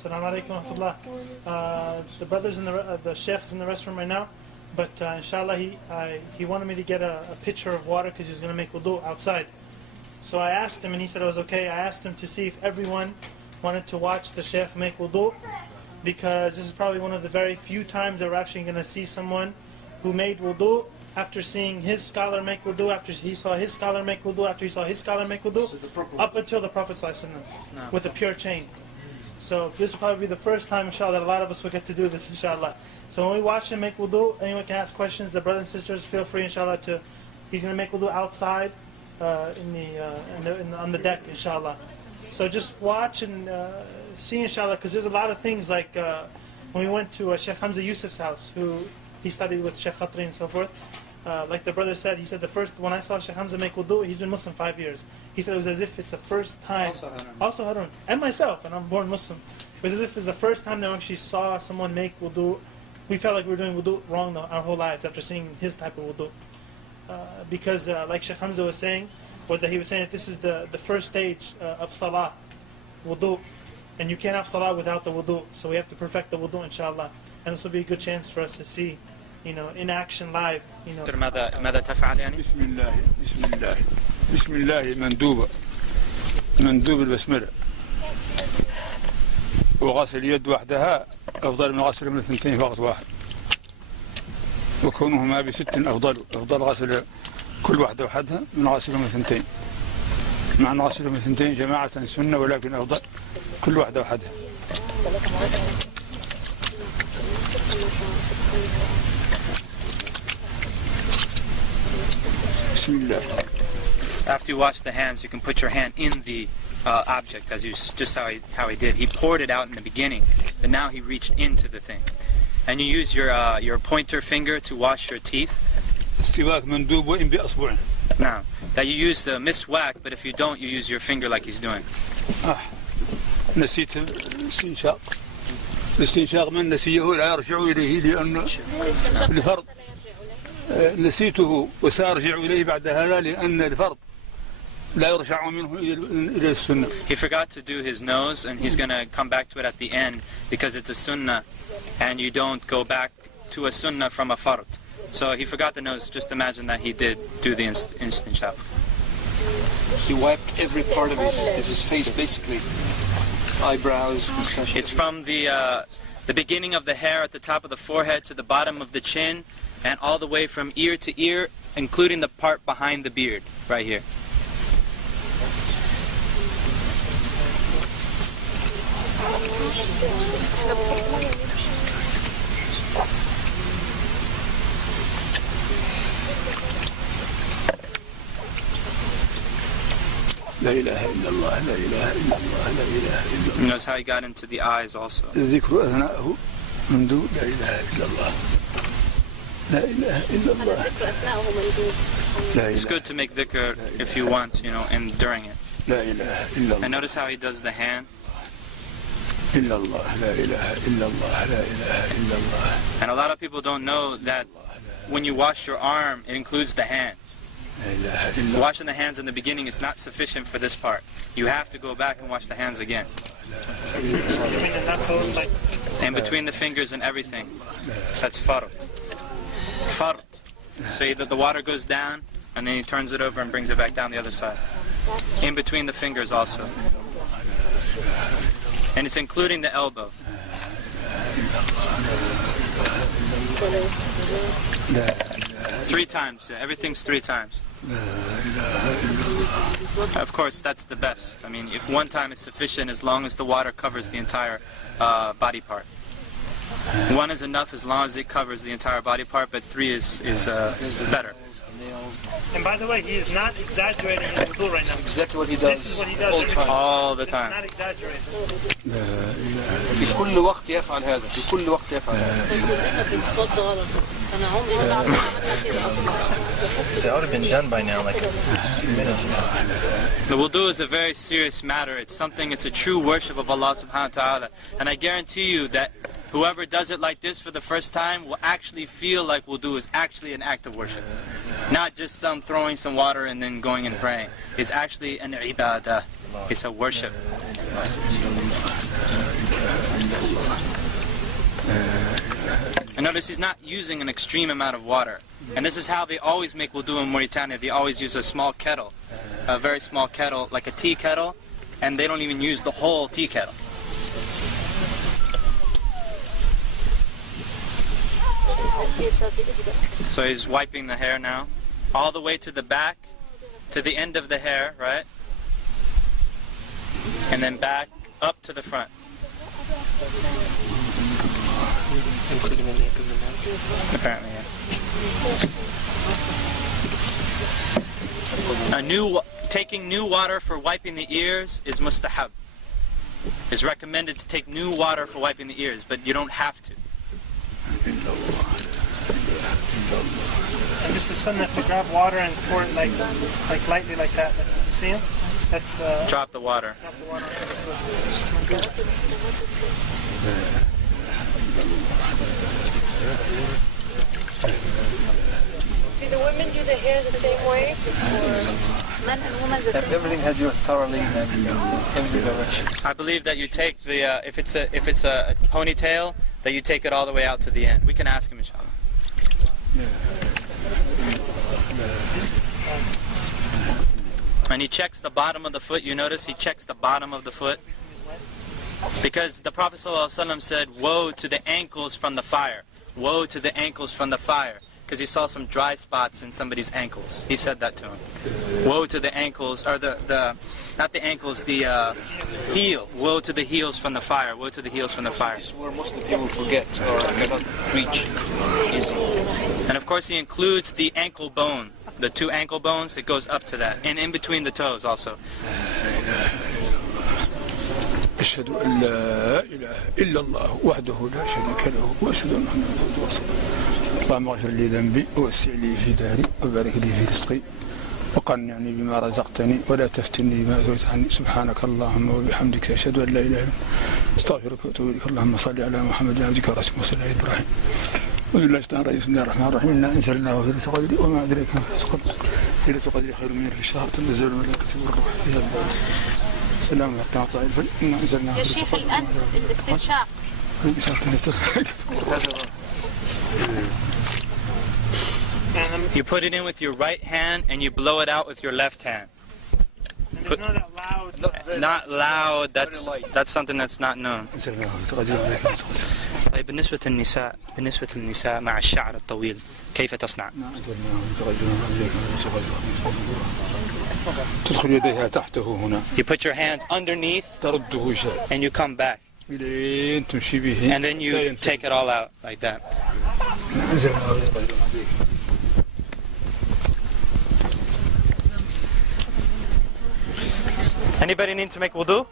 Assalamu alaikum wa rahmatullah. The brothers in the Shaykh is in the restroom right now, but inshallah he wanted me to get a pitcher of water because he was going to make wudu outside. So I asked him and he said it was okay. I asked him to see if everyone wanted to watch the Shaykh make wudu, because this is probably one of the very few times that we're actually going to see someone who made wudu after seeing his scholar make wudu, after he saw his scholar make wudu, after he saw his scholar make wudu, up until the Prophet ﷺ with a pure chain. So this will probably be the first time, inshallah, that a lot of us will get to do this, inshallah. So when we watch him make wudu, anyone can ask questions. The brothers and sisters, feel free, inshallah, he's going to make wudu outside on the deck, inshallah. So just watch and see, inshallah, because there's a lot of things like when we went to Shaykh Hamza Yusuf's house, who he studied with Shaykh Khatri and so forth. Like the brother said, he said when I saw Shaykh Hamza make wudu, he's been Muslim 5 years. He said it was as if it's the first time, also Harun, and myself, and I'm born Muslim, it was as if it's the first time that we actually saw someone make wudu. We felt like we were doing wudu wrong our whole lives after seeing his type of wudu. Because like Shaykh Hamza was saying, he was saying that this is the first stage of salah, wudu, and you can't have salah without the wudu, so we have to perfect the wudu, inshallah. And this will be a good chance for us to see, in action live. ماذا تفعل يعني؟ بسم الله مندوب البسملة، وغسل اليد وحدها أفضل من غسل من الثنتين في وقت واحد، وكونهما بست أفضل غسل كل واحدة وحدها من غسل من الثنتين، مع أن غسل من الثنتين جماعة سنة، ولكن أفضل كل واحدة وحدها. After you wash the hands, you can put your hand in the object, as just how he did. He poured it out in the beginning, but now he reached into the thing. And you use your pointer finger to wash your teeth. Now, that you use the miswak, but if you don't, you use your finger like he's doing. نسيت الاستنشاق من نسيه لا يرجع إليه لأنه لفرض، نسيته وسأرجع إليه بعد هذا لأن الفرض لا يرجع منه إلى السنة. He forgot to do his nose, and he's going to come back to it at the end because it's a sunnah, and you don't go back to a sunnah from a fard. So he forgot the nose. Just imagine that he did do the istinshaq. He wiped every part of his face, basically. Eyebrows, mustache. It's from the beginning of the hair at the top of the forehead to the bottom of the chin, and all the way from ear to ear, including the part behind the beard, right here. لا إله إلا الله لا إله إلا الله لا إله إلا الله. Notice how he got into the eyes also. الذكر أثناءه منذ لا إله إلا الله لا إله إلا الله. It's good to make dhikr if you want, and during it. لا إله إلا الله. And notice how he does the hand. إلا الله لا إله إلا الله لا إله إلا الله. And a lot of people don't know that when you wash your arm, it includes the hand. Washing the hands in the beginning is not sufficient for this part. You have to go back and wash the hands again. And between the fingers and everything. That's fard. Fard. So the water goes down, and then he turns it over and brings it back down the other side. In between the fingers also. And it's including the elbow. Three times. Everything's 3 times. Of course, that's the best. I mean, if 1 time is sufficient, as long as the water covers the entire body part. 1 is enough as long as it covers the entire body part, but 3 is better. And by the way, he is not exaggerating in wudu right now. Exactly what he does. This is what he does all the time. Not exaggerating. في كل وقت يفعل هذا. في كل وقت يفعل هذا. It ought to have been done by now, like a few minutes ago. The wudu is a very serious matter. It's a true worship of Allah subhanahu wa ta'ala. And I guarantee you that whoever does it like this for the first time will actually feel like wudu is actually an act of worship. Not just some throwing some water and then going and praying. It's actually an ibadah. It's a worship. And notice he's not using an extreme amount of water. And this is how they always make wudu in Mauritania. They always use a small kettle, a very small kettle, like a tea kettle, and they don't even use the whole tea kettle. So he's wiping the hair now, all the way to the back, to the end of the hair, right? And then back up to the front. Apparently, yeah. Taking new water for wiping the ears is mustahab. It's recommended to take new water for wiping the ears, but you don't have to. And this is sunnah to grab water and pour it like lightly like that. See him? That's drop the water. Drop the water onto the foot. Do the women do the hair the same way? Men and women the same Everything has you thoroughly in every direction. I believe that you take the if it's a ponytail, that you take it all the way out to the end. We can ask him, inshallah. And he checks the bottom of the foot. You notice he checks the bottom of the foot, because the Prophet ﷺ said, "Woe to the ankles from the fire! Woe to the ankles from the fire!" Because he saw some dry spots in somebody's ankles. He said that to him. Woe to the ankles, or not the ankles, the heel. Woe to the heels from the fire. Woe to the heels from the fire. This is where most of the people forget or cannot reach easily. And of course he includes the ankle bone. The 2 ankle bones, it goes up to that. And in between the toes also. أشهد أن لا إله إلا الله وحده لا شريك له وأشهد أن محمدا رسول الله. اللهم اغفر لي ذنبي ووسع لي في داري وبارك لي في رزقي وقنعني بما رزقتني ولا تفتني بما أتيت عني. سبحانك اللهم وبحمدك أشهد أن لا إله إلا أنت أستغفرك وأتوب إليك. اللهم صل على محمد عبدك ورسولك وصل على إبراهيم. وبالله الشيطان الرجيم. بسم الله الرحمن الرحيم. إنا أنزلناه في ليلة القدر وما أدريك ما ليلة القدر خير من ألف شهر تنزل الملائكة والروح فيها. السلام عليكم. يا شيخ الآن الاستنشاق. You put it in with your right hand and you blow it out with your left hand. And it's not that loud. Not loud. That's something that's not known. طيب بالنسبة للنساء مع الشعر الطويل كيف تصنع؟ تدخل يديها تحته هنا. You put your hands underneath ترده شيء. and you come back. تمشي به. And then you take it all out like that. Anybody need to make wudu?